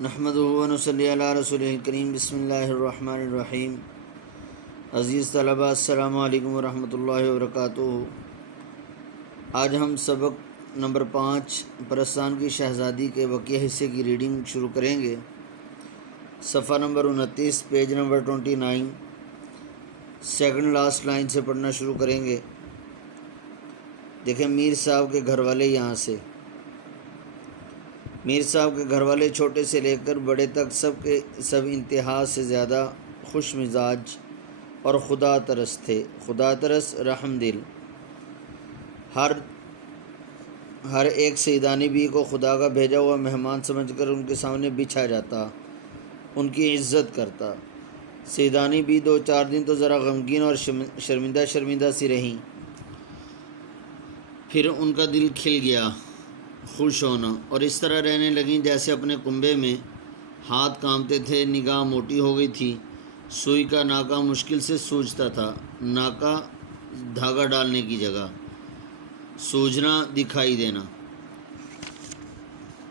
نحمدہ و نصلی علی رسولہ الکریم۔ بسم اللہ الرحمن الرحیم۔ عزیز طلبہ، السلام علیکم ورحمۃ اللہ وبرکاتہ۔ آج ہم سبق نمبر 5 پرستان کی شہزادی کے بقیہ حصے کی ریڈنگ شروع کریں گے۔ صفحہ number 29، page number 29، second last line سے پڑھنا شروع کریں گے۔ دیکھیں، میر صاحب کے گھر والے یہاں سے، میر صاحب کے گھر والے چھوٹے سے لے کر بڑے تک سب انتہا سے زیادہ خوش مزاج اور خدا ترس تھے۔ خدا ترس، رحم دل۔ ہر ایک سیدانی بی کو خدا کا بھیجا ہوا مہمان سمجھ کر ان کے سامنے بچھا جاتا، ان کی عزت کرتا۔ سیدانی بی 2-4 دن تو ذرا غمگین اور شرمندہ سی رہیں، پھر ان کا دل کھل گیا، خوش ہونا، اور اس طرح رہنے لگیں جیسے اپنے کنبے میں۔ ہاتھ کانپتے تھے، نگاہ موٹی ہو گئی تھی، سوئی کا ناکا مشکل سے سوجتا تھا، ناکا دھاگا ڈالنے کی جگہ، سوجنا، دکھائی دینا۔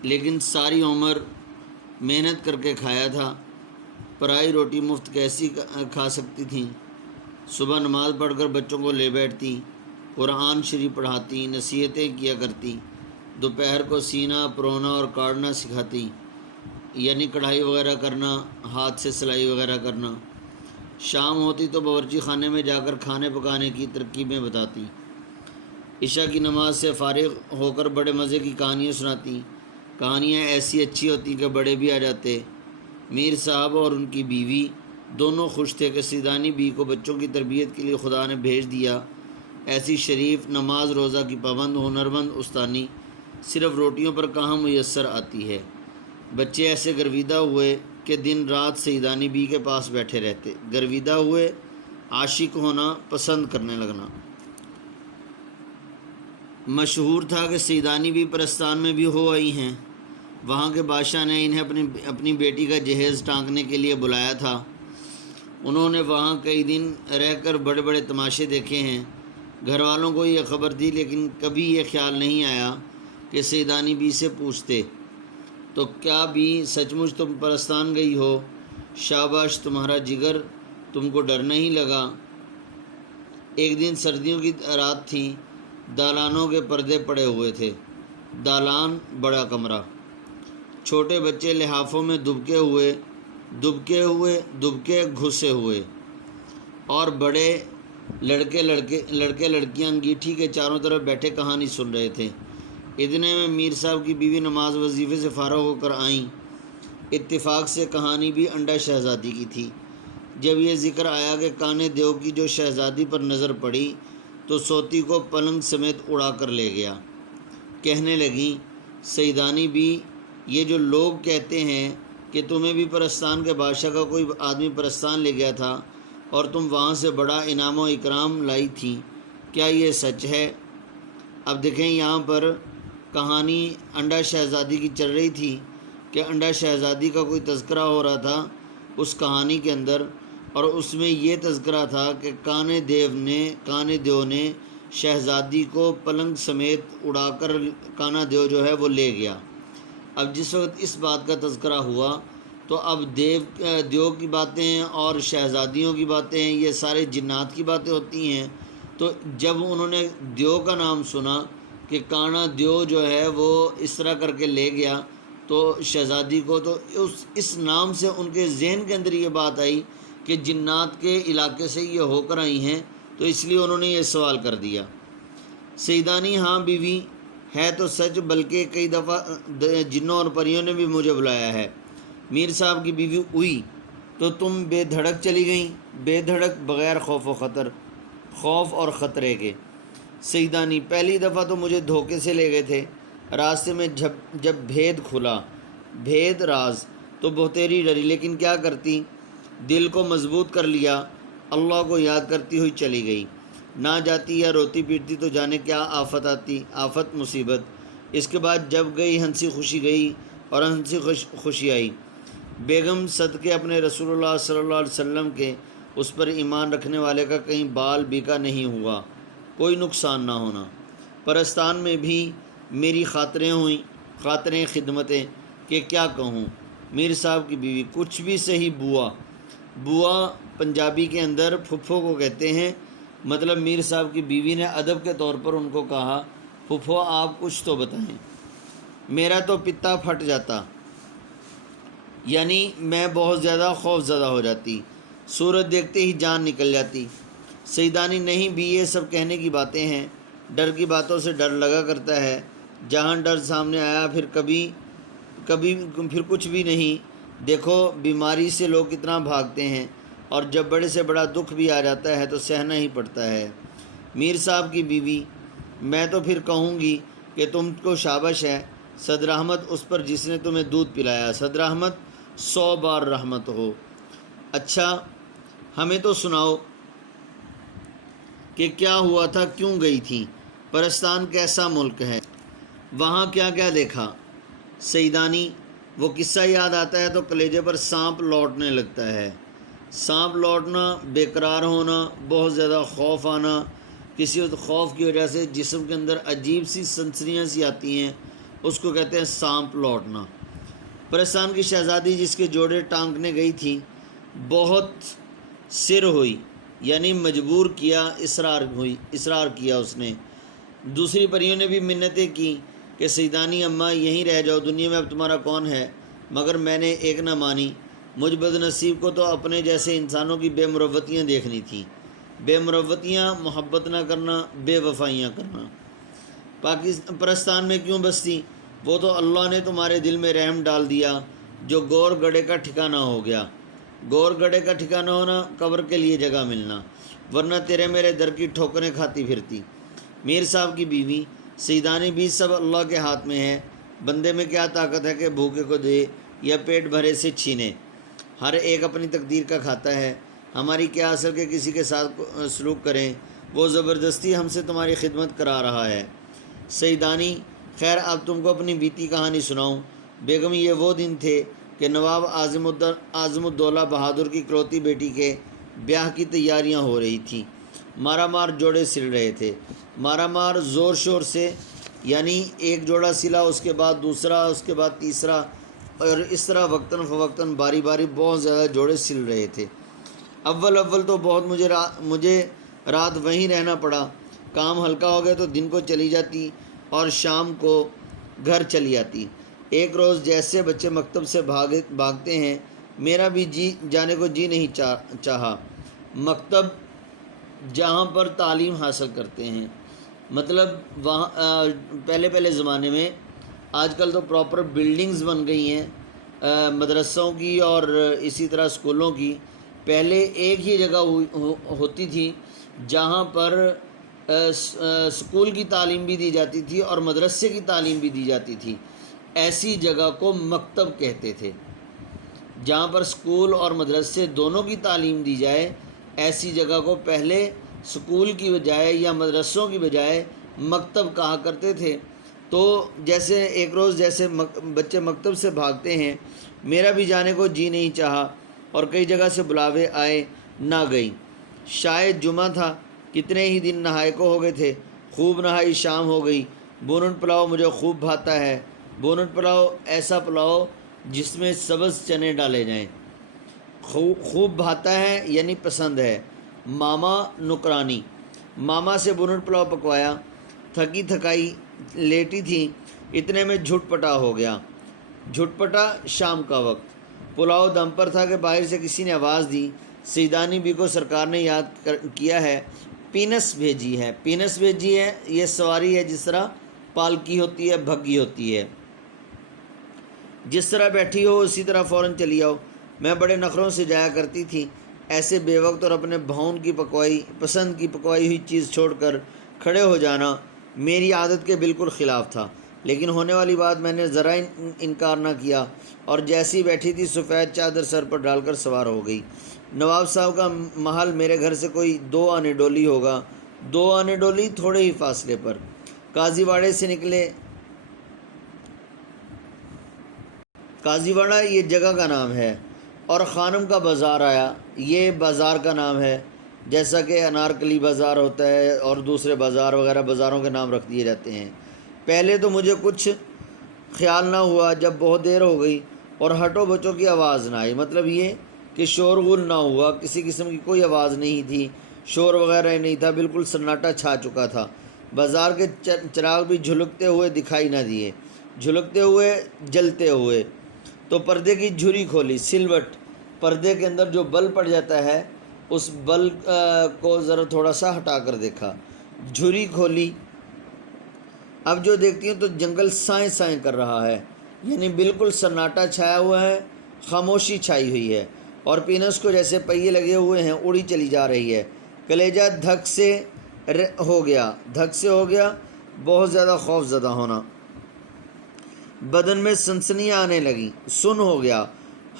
لیکن ساری عمر محنت کر کے کھایا تھا، پرائی روٹی مفت کیسی کھا سکتی تھیں؟ صبح نماز پڑھ کر بچوں کو لے بیٹھتی، قرآن شریف پڑھاتی، نصیحتیں کیا کرتی، دوپہر کو سینہ پرونا اور کاٹنا سکھاتی، یعنی کڑھائی وغیرہ کرنا، ہاتھ سے سلائی وغیرہ کرنا۔ شام ہوتی تو باورچی خانے میں جا کر کھانے پکانے کی ترکیبیں بتاتی۔ عشاء کی نماز سے فارغ ہو کر بڑے مزے کی کہانیاں سناتی۔ کہانیاں ایسی اچھی ہوتی کہ بڑے بھی آ جاتے۔ میر صاحب اور ان کی بیوی دونوں خوش تھے کہ سیدانی بی کو بچوں کی تربیت کے لیے خدا نے بھیج دیا۔ ایسی شریف، نماز روزہ کی پابند، ہنرمند استانی صرف روٹیوں پر کہاں میسر آتی ہے۔ بچے ایسے گرویدہ ہوئے کہ دن رات سیدانی بی کے پاس بیٹھے رہتے۔ گرویدہ ہوئے، عاشق ہونا، پسند کرنے لگنا۔ مشہور تھا کہ سیدانی بی پرستان میں بھی ہو آئی ہیں۔ وہاں کے بادشاہ نے انہیں اپنی بیٹی کا جہیز ٹانکنے کے لیے بلایا تھا۔ انہوں نے وہاں کئی دن رہ کر بڑے بڑے تماشے دیکھے ہیں۔ گھر والوں کو یہ خبر تھی، لیکن کبھی یہ خیال نہیں آیا کہ سیدانی بی سے پوچھتے تو کیا بی سچ مچ تم پرستان گئی ہو؟ شاباش تمہارا جگر، تم کو ڈر نہیں لگا؟ ایک دن سردیوں کی رات تھی، دالانوں کے پردے پڑے ہوئے تھے۔ دالان، بڑا کمرہ، چھوٹے بچے لحافوں میں دبکے گھسے ہوئے، اور بڑے لڑکے لڑکیاں انگیٹھی کے چاروں طرف بیٹھے کہانی سن رہے تھے۔ اتنے میں میر صاحب کی بیوی نماز وظیفے سے فارغ ہو کر آئیں۔ اتفاق سے کہانی بھی انڈا شہزادی کی تھی۔ جب یہ ذکر آیا کہ کانے دیو کی جو شہزادی پر نظر پڑی تو سوتی کو پلنگ سمیت اڑا کر لے گیا۔ کہنے لگیں، سیدانی بی، یہ جو لوگ کہتے ہیں کہ تمہیں بھی پرستان کے بادشاہ کا کوئی آدمی پرستان لے گیا تھا اور تم وہاں سے بڑا انعام و اکرام لائی تھی، کیا یہ سچ ہے؟ اب دیکھیں، یہاں پر کہانی انڈا شہزادی کی چل رہی تھی کہ انڈا شہزادی کا کوئی تذکرہ ہو رہا تھا اس کہانی کے اندر، اور اس میں یہ تذکرہ تھا کہ کانے دیو نے شہزادی کو پلنگ سمیت اڑا کر کانا دیو جو ہے وہ لے گیا۔ اب جس وقت اس بات کا تذکرہ ہوا تو اب دیو کی باتیں اور شہزادیوں کی باتیں، یہ سارے جنات کی باتیں ہوتی ہیں۔ تو جب انہوں نے دیو کا نام سنا کہ کانا دیو جو ہے وہ اس طرح کر کے لے گیا تو شہزادی کو، تو اس نام سے ان کے ذہن کے اندر یہ بات آئی کہ جنات کے علاقے سے یہ ہو کر آئی ہیں، تو اس لیے انہوں نے یہ سوال کر دیا۔ سیدانی، ہاں بیوی، ہے تو سچ، بلکہ کئی دفعہ جنوں اور پریوں نے بھی مجھے بلایا ہے۔ میر صاحب کی بیوی ہوئی، تو تم بے دھڑک چلی گئیں؟ بے دھڑک، بغیر خوف اور خطرے کے۔ سیدانی، پہلی دفعہ تو مجھے دھوکے سے لے گئے تھے، راستے میں جب بھید کھلا، بھید راز، تو بہتیری ڈری، لیکن کیا کرتی، دل کو مضبوط کر لیا، اللہ کو یاد کرتی ہوئی چلی گئی۔ نہ جاتی یا روتی پیٹتی تو جانے کیا آفت آتی، آفت مصیبت۔ اس کے بعد جب گئی، ہنسی خوشی گئی اور ہنسی خوشی آئی۔ بیگم صدقے اپنے رسول اللہ صلی اللہ علیہ وسلم کے، اس پر ایمان رکھنے والے کا کہیں بال بیکا نہیں ہوا، کوئی نقصان نہ ہونا۔ پرستان میں بھی میری خاطریں خدمتیں کہ کیا کہوں، میر صاحب کی بیوی: کچھ بھی صحیح بوا۔ بوا پنجابی کے اندر پھپھو کو کہتے ہیں، مطلب میر صاحب کی بیوی نے ادب کے طور پر ان کو کہا پھپھو آپ کچھ تو بتائیں۔ میرا تو پتا پھٹ جاتا، یعنی میں بہت زیادہ خوف زدہ ہو جاتی، صورت دیکھتے ہی جان نکل جاتی۔ سیدانی: نہیں بھی، یہ سب کہنے کی باتیں ہیں، ڈر کی باتوں سے ڈر لگا کرتا ہے، جہاں ڈر سامنے آیا پھر کچھ بھی نہیں۔ دیکھو بیماری سے لوگ کتنا بھاگتے ہیں، اور جب بڑے سے بڑا دکھ بھی آ جاتا ہے تو سہنا ہی پڑتا ہے۔ میر صاحب کی بیوی: میں تو پھر کہوں گی کہ تم کو شابش ہے صدر احمد اس پر جس نے تمہیں دودھ پلایا۔ صدر احمد: 100 بار رحمت ہو۔ اچھا ہمیں تو سناؤ کہ کیا ہوا تھا، کیوں گئی تھی؟ پرستان کیسا ملک ہے، وہاں کیا کیا دیکھا؟ سیدانی: وہ قصہ یاد آتا ہے تو کلیجے پر سانپ لوٹنے لگتا ہے۔ سانپ لوٹنا، بے قرار ہونا، بہت زیادہ خوف آنا، کسی وقت خوف کی وجہ سے جسم کے اندر عجیب سی سنسنیاں سی آتی ہیں، اس کو کہتے ہیں سانپ لوٹنا۔ پرستان کی شہزادی جس کے جوڑے ٹانکنے گئی تھی بہت سر ہوئی، یعنی مجبور کیا، اصرار کیا اس نے۔ دوسری پریوں نے بھی منتیں کی کہ سیدانی اماں یہیں رہ جاؤ، دنیا میں اب تمہارا کون ہے، مگر میں نے ایک نہ مانی۔ مجھ بد نصیب کو تو اپنے جیسے انسانوں کی بے مروتیاں دیکھنی تھیں، بے مروتیاں، محبت نہ کرنا، بے وفائیاں کرنا۔ پرستان میں کیوں بستی؟ وہ تو اللہ نے تمہارے دل میں رحم ڈال دیا جو گور گڑے کا ٹھکانہ ہو گیا۔ گور گڑے کا ٹھکانہ ہونا، قبر کے لیے جگہ ملنا، ورنہ تیرے میرے در کی ٹھوکریں کھاتی پھرتی۔ میر صاحب کی بیوی: سیدانی بھی سب اللہ کے ہاتھ میں ہے، بندے میں کیا طاقت ہے کہ بھوکے کو دے یا پیٹ بھرے سے چھینے، ہر ایک اپنی تقدیر کا کھاتا ہے، ہماری کیا اثر کہ کسی کے ساتھ سلوک کریں، وہ زبردستی ہم سے تمہاری خدمت کرا رہا ہے۔ سیدانی: خیر اب تم کو اپنی بیتی کہانی سناؤں۔ بیگم: یہ وہ دن تھے کہ نواب اعظم الدولہ بہادر کی اکلوتی بیٹی کے بیاہ کی تیاریاں ہو رہی تھیں۔ مارا مار جوڑے سل رہے تھے، مارا مار زور شور سے، یعنی ایک جوڑا سلا، اس کے بعد دوسرا، اس کے بعد تیسرا، اور اس طرح وقتاً فوقتاً باری باری بہت زیادہ جوڑے سل رہے تھے۔ اول تو بہت مجھے رات وہیں رہنا پڑا، کام ہلکا ہو گیا تو دن کو چلی جاتی اور شام کو گھر چلی آتی۔ ایک روز جیسے بچے مکتب سے بھاگتے ہیں، میرا بھی جانے کو جی نہیں چاہا۔ مکتب جہاں پر تعلیم حاصل کرتے ہیں، مطلب وہاں پہلے زمانے میں، آج کل تو پراپر بلڈنگز بن گئی ہیں مدرسوں کی اور اسی طرح اسکولوں کی۔ پہلے ایک ہی جگہ ہوتی تھی جہاں پر اسکول کی تعلیم بھی دی جاتی تھی اور مدرسے کی تعلیم بھی دی جاتی تھی، ایسی جگہ کو مکتب کہتے تھے۔ جہاں پر اسکول اور مدرسے دونوں کی تعلیم دی جائے، ایسی جگہ کو پہلے اسکول کی بجائے یا مدرسوں کی بجائے مکتب کہا کرتے تھے۔ تو جیسے ایک روز جیسے بچے مکتب سے بھاگتے ہیں، میرا بھی جانے کو جی نہیں چاہا اور کئی جگہ سے بلاوے آئے، نہ گئی۔ شاید جمعہ تھا، کتنے ہی دن نہائے کو ہو گئے تھے، خوب نہائی، شام ہو گئی۔ بونٹ پلاؤ مجھے خوب بھاتا ہے، بونٹ پلاؤ ایسا پلاؤ جس میں سبز چنے ڈالے جائیں، خوب بھاتا ہے یعنی پسند ہے۔ ماما نکرانی، ماما سے بونٹ پلاؤ پکوایا، تھکی تھکائی لیٹی تھی، اتنے میں جھٹ پٹا ہو گیا۔ جھٹ پٹا شام کا وقت، پلاؤ دم پر تھا کہ باہر سے کسی نے آواز دی، سیدانی بی کو سرکار نے یاد کیا ہے، پینس بھیجی ہے۔ پینس بھیجی ہے، یہ سواری ہے جس طرح پالکی ہوتی ہے، بھگی ہوتی ہے، جس طرح بیٹھی ہو اسی طرح فوراً چلی آؤ۔ میں بڑے نخروں سے جایا کرتی تھی، ایسے بے وقت اور اپنے بھون کی پسند کی پکوائی ہوئی چیز چھوڑ کر کھڑے ہو جانا میری عادت کے بالکل خلاف تھا، لیکن ہونے والی بات میں نے ذرا انکار نہ کیا اور جیسی بیٹھی تھی سفید چادر سر پر ڈال کر سوار ہو گئی۔ نواب صاحب کا محل میرے گھر سے کوئی 2 آنے ڈولی ہوگا، 2 آنے ڈولی تھوڑے ہی فاصلے پر۔ قاضی واڑے سے نکلے، قاضی واڑہ یہ جگہ کا نام ہے، اور خانم کا بازار آیا، یہ بازار کا نام ہے، جیسا کہ انارکلی بازار ہوتا ہے اور دوسرے بازار وغیرہ بازاروں کے نام رکھ دیے جاتے ہیں۔ پہلے تو مجھے کچھ خیال نہ ہوا، جب بہت دیر ہو گئی اور ہٹو بچوں کی آواز نہ آئی، مطلب یہ کہ شور غل نہ ہوا، کسی قسم کی کوئی آواز نہیں تھی، شور وغیرہ نہیں تھا، بالکل سناٹا چھا چکا تھا۔ بازار کے چراغ بھی جھلکتے ہوئے دکھائی نہ دیے، جھلکتے ہوئے جلتے ہوئے۔ تو پردے کی جھری کھولی، سلوٹ پردے کے اندر جو بل پڑ جاتا ہے اس بل کو ذرا تھوڑا سا ہٹا کر دیکھا، جھری کھولی، اب جو دیکھتی ہوں تو جنگل سائیں سائیں کر رہا ہے، یعنی بالکل سناٹا چھایا ہوا ہے، خاموشی چھائی ہوئی ہے، اور پینس کو جیسے پہیے لگے ہوئے ہیں اڑی چلی جا رہی ہے۔ کلیجہ دھک سے ہو گیا، بہت زیادہ خوف زدہ ہونا، بدن میں سنسنیاں آنے لگیں، سن ہو گیا،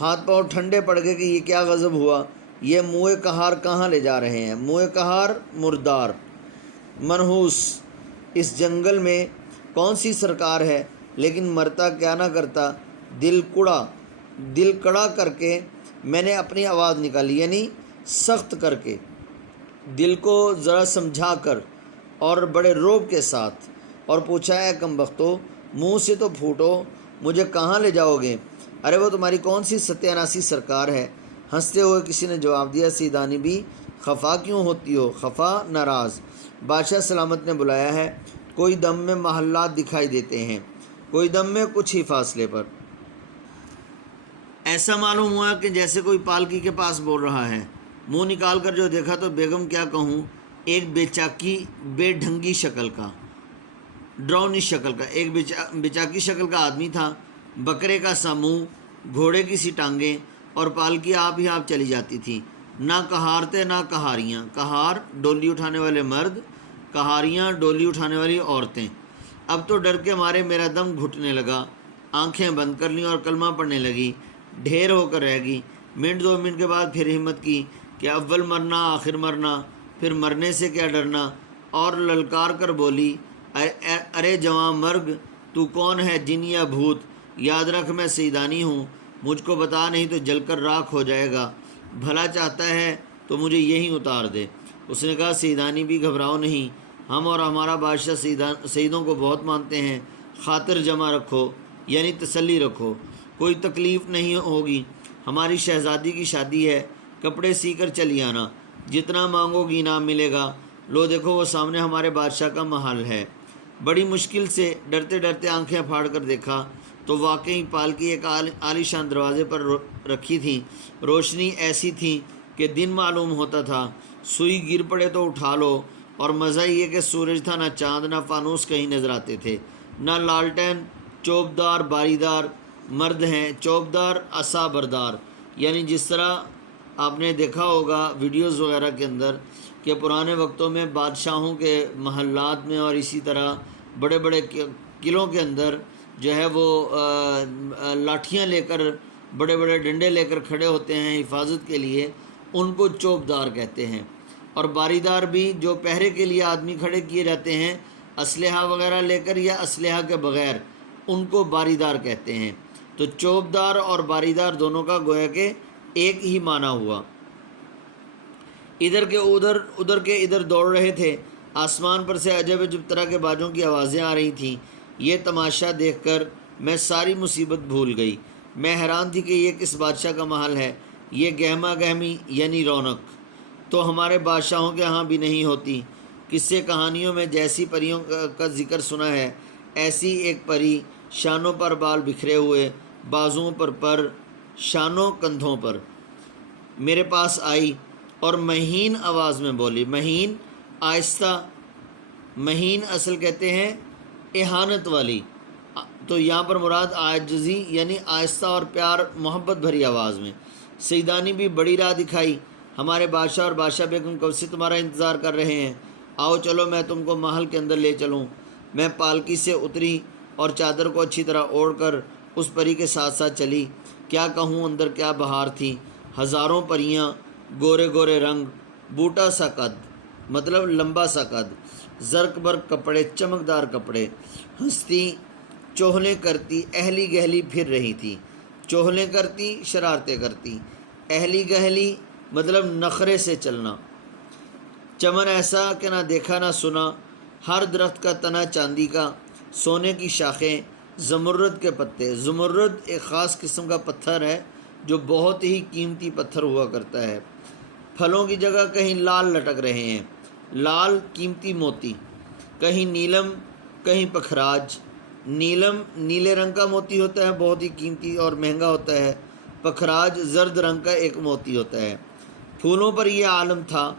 ہاتھ پاؤں ٹھنڈے پڑ گئے کہ یہ کیا غضب ہوا، یہ موئے کہار کہاں لے جا رہے ہیں؟ موئے کہار مردار، منحوس، اس جنگل میں کون سی سرکار ہے، لیکن مرتا کیا نہ کرتا۔ دل کڑا کر کے میں نے اپنی آواز نکالی، یعنی سخت کر کے، دل کو ذرا سمجھا کر اور بڑے روب کے ساتھ، اور پوچھا، اے کم بختو، منہ سے تو پھوٹو، مجھے کہاں لے جاؤ گے؟ ارے وہ تمہاری کون سی ستیاناسی سرکار ہے؟ ہنستے ہوئے کسی نے جواب دیا، سیدانی بھی، خفا کیوں ہوتی ہو؟ خفا، ناراض؟ بادشاہ سلامت نے بلایا ہے، کوئی دم میں محلات دکھائی دیتے ہیں، کوئی دم میں کچھ ہی فاصلے پر۔ ایسا معلوم ہوا کہ جیسے کوئی پالکی کے پاس بول رہا ہے۔ منہ نکال کر جو دیکھا تو بیگم کیا کہوں، ایک بے ڈھنگی شکل کا، ڈراؤنی شکل کا، ایک بیچاکی شکل کا آدمی تھا، بکرے کا سا منہ، گھوڑے کی سی ٹانگیں، اور پالکی آپ ہی آپ چلی جاتی تھی، نہ کہار تھے نہ کہاریاں، کہار ڈولی اٹھانے والے مرد، کہاریاں ڈولی اٹھانے والی عورتیں۔ اب تو ڈر کے مارے میرا دم گھٹنے لگا، آنکھیں بند کر لیں اور کلمہ پڑھنے لگی، ڈھیر ہو کر رہ گئی۔ منٹ 2 منٹ کے بعد پھر ہمت کی کہ اول مرنا آخر مرنا، پھر مرنے سے کیا ڈرنا، اور للکار کر بولی، ارے جواں مرگ، تو کون ہے، جن یا بھوت؟ یاد رکھ میں سیدانی ہوں، مجھ کو بتا نہیں تو جل کر راکھ ہو جائے گا، بھلا چاہتا ہے تو مجھے یہیں اتار دے۔ اس نے کہا، سیدانی بھی گھبراؤ نہیں، ہم اور ہمارا بادشاہ سیدوں کو بہت مانتے ہیں، خاطر جمع رکھو، یعنی تسلی رکھو، کوئی تکلیف نہیں ہوگی، ہماری شہزادی کی شادی ہے، کپڑے سی کر چلی آنا، جتنا مانگو گی انعام ملے گا۔ لو دیکھو وہ سامنے ہمارے بادشاہ کا محل ہے۔ بڑی مشکل سے ڈرتے ڈرتے آنکھیں پھاڑ کر دیکھا تو واقعی پالکی ایک عالی شان دروازے پر رکھی تھی، روشنی ایسی تھی کہ دن معلوم ہوتا تھا، سوئی گر پڑے تو اٹھا لو، اور مزہ یہ کہ سورج تھا، نہ چاند، نہ فانوس کہیں نظر آتے تھے، نہ لالٹین۔ چوبدار باریدار مرد ہیں، چوبدار عصا بردار، یعنی جس طرح آپ نے دیکھا ہوگا ویڈیوز وغیرہ کے اندر کہ پرانے وقتوں میں بادشاہوں کے محلات میں اور اسی طرح بڑے بڑے قلعوں کے اندر جو ہے وہ لاٹھیاں لے کر، بڑے بڑے ڈنڈے لے کر کھڑے ہوتے ہیں حفاظت کے لیے، ان کو چوبدار کہتے ہیں۔ اور باریدار بھی جو پہرے کے لیے آدمی کھڑے کیے جاتے ہیں اسلحہ وغیرہ لے کر یا اسلحہ کے بغیر، ان کو باریدار کہتے ہیں۔ تو چوبدار اور باریدار دونوں کا گویا کہ ایک ہی معنی ہوا۔ ادھر کے ادھر دوڑ رہے تھے، آسمان پر سے عجب عجب طرح کے باجوں کی آوازیں آ رہی تھیں۔ یہ تماشا دیکھ کر میں ساری مصیبت بھول گئی۔ میں حیران تھی کہ یہ کس بادشاہ کا محل ہے، یہ گہما گہمی یعنی رونق تو ہمارے بادشاہوں کے ہاں بھی نہیں ہوتی۔ قصے کہانیوں میں جیسی پریوں کا ذکر سنا ہے، ایسی ایک پری، شانوں پر بال بکھرے ہوئے، بازوؤں پر پر، شانوں کندھوں پر، میرے پاس آئی اور مہین آواز میں بولی، مہین آہستہ، مہین اصل کہتے ہیں احانت والی، تو یہاں پر مراد عاجزی یعنی آہستہ اور پیار محبت بھری آواز میں، سیدانی بھی بڑی راہ دکھائی، ہمارے بادشاہ اور بادشاہ بیگم کب سے تمہارا انتظار کر رہے ہیں، آؤ چلو میں تم کو محل کے اندر لے چلوں۔ میں پالکی سے اتری اور چادر کو اچھی طرح اوڑھ کر اس پری کے ساتھ ساتھ چلی۔ کیا کہوں اندر کیا بہار تھی، ہزاروں پریاں، گورے گورے رنگ، بوٹا سا قد، مطلب لمبا سا قد، زرق برق کپڑے، چمکدار کپڑے، ہنستی، چوہلیں کرتی، اہلی گہلی پھر رہی تھی، چوہلیں کرتی، شرارتیں کرتی، اہلی گہلی مطلب نخرے سے چلنا، چمن ایسا کہ نہ دیکھا نہ سنا، ہر درخت کا تنا چاندی کا، سونے کی شاخیں، زمرد کے پتے، زمرد ایک خاص قسم کا پتھر ہے جو بہت ہی قیمتی پتھر ہوا کرتا ہے۔ پھلوں کی جگہ کہیں لال لٹک رہے ہیں، لال قیمتی موتی، کہیں نیلم کہیں پکھراج۔ نیلم نیلے رنگ کا موتی ہوتا ہے، بہت ہی قیمتی اور مہنگا ہوتا ہے۔ پکھراج زرد رنگ کا ایک موتی ہوتا ہے۔ پھولوں پر یہ عالم تھا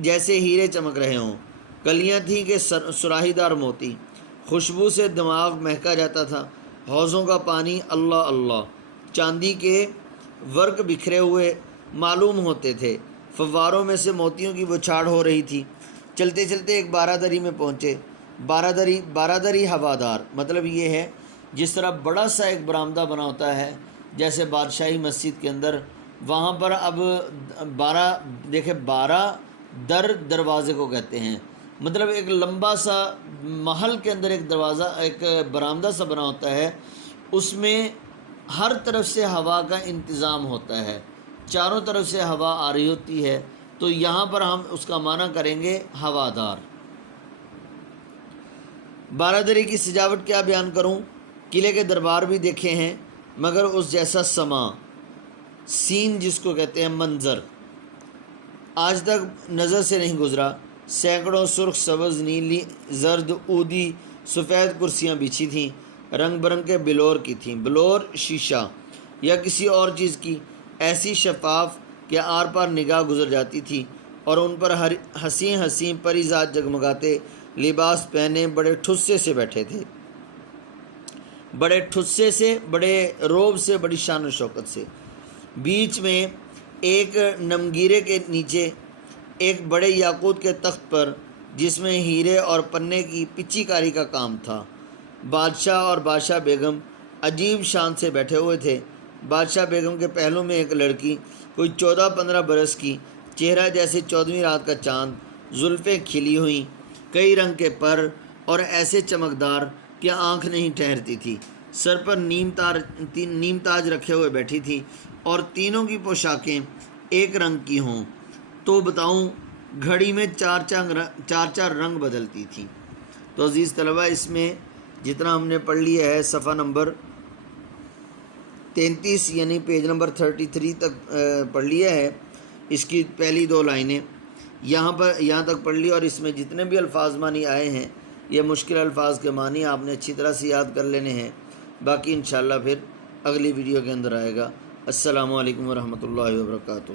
جیسے ہیرے چمک رہے ہوں، کلیاں تھیں کہ سراہی دار موتی، خوشبو سے دماغ مہکا جاتا تھا۔ حوضوں کا پانی اللہ اللہ، چاندی کے ورق بکھرے ہوئے معلوم ہوتے تھے، فواروں میں سے موتیوں کی بچھاڑ ہو رہی تھی۔ چلتے چلتے ایک بارادری میں پہنچے۔ بارادری ہوادار مطلب یہ ہے جس طرح بڑا سا ایک برآمدہ بنا ہوتا ہے جیسے بادشاہی مسجد کے اندر، وہاں پر اب 12 دروازے کو کہتے ہیں، مطلب ایک لمبا سا محل کے اندر ایک دروازہ، ایک برآمدہ سا بنا ہوتا ہے، اس میں ہر طرف سے ہوا کا انتظام ہوتا ہے، چاروں طرف سے ہوا آ رہی ہوتی ہے، تو یہاں پر ہم اس کا معنی کریں گے ہوادار۔ بارادری کی سجاوٹ کیا بیان کروں، قلعے کے دربار بھی دیکھے ہیں مگر اس جیسا سما، سین جس کو کہتے ہیں منظر، آج تک نظر سے نہیں گزرا۔ سینکڑوں سرخ، سبز، نیلی، زرد، اودی، سفید کرسیاں بچھی تھیں، رنگ برنگ کے بلور کی تھیں، بلور شیشہ یا کسی اور چیز کی، ایسی شفاف کہ آر پار نگاہ گزر جاتی تھی، اور ان پر حسین حسین پری ذات جگمگاتے لباس پہنے بڑے ٹھسے سے بیٹھے تھے، بڑے ٹھسے سے، بڑے روب سے، بڑی شان و شوکت سے۔ بیچ میں ایک نمگیرے کے نیچے ایک بڑے یاقوت کے تخت پر جس میں ہیرے اور پنے کی پچی کاری کا کام تھا، بادشاہ اور بادشاہ بیگم عجیب شان سے بیٹھے ہوئے تھے۔ بادشاہ بیگم کے پہلو میں ایک لڑکی کوئی 14-15 برس کی، چہرہ جیسے 14ویں رات کا چاند، زلفیں کھلی ہوئیں، کئی رنگ کے پر اور ایسے چمکدار کہ آنکھ نہیں ٹھہرتی تھی، سر پر نیم تاج رکھے ہوئے بیٹھی تھی، اور تینوں کی پوشاکیں ایک رنگ کی ہوں تو بتاؤں گھڑی میں چار رنگ بدلتی تھیں۔ تو عزیز طلبہ، اس میں جتنا ہم نے پڑھ لیا ہے صفحہ نمبر 33 یعنی پیج نمبر 33 تک پڑھ لیا ہے، اس کی پہلی 2 لائنیں یہاں تک پڑھ لی، اور اس میں جتنے بھی الفاظ معنی آئے ہیں یہ مشکل الفاظ کے معنی آپ نے اچھی طرح سے یاد کر لینے ہیں، باقی انشاءاللہ پھر اگلی ویڈیو کے اندر آئے گا۔ السلام علیکم ورحمۃ اللہ وبرکاتہ۔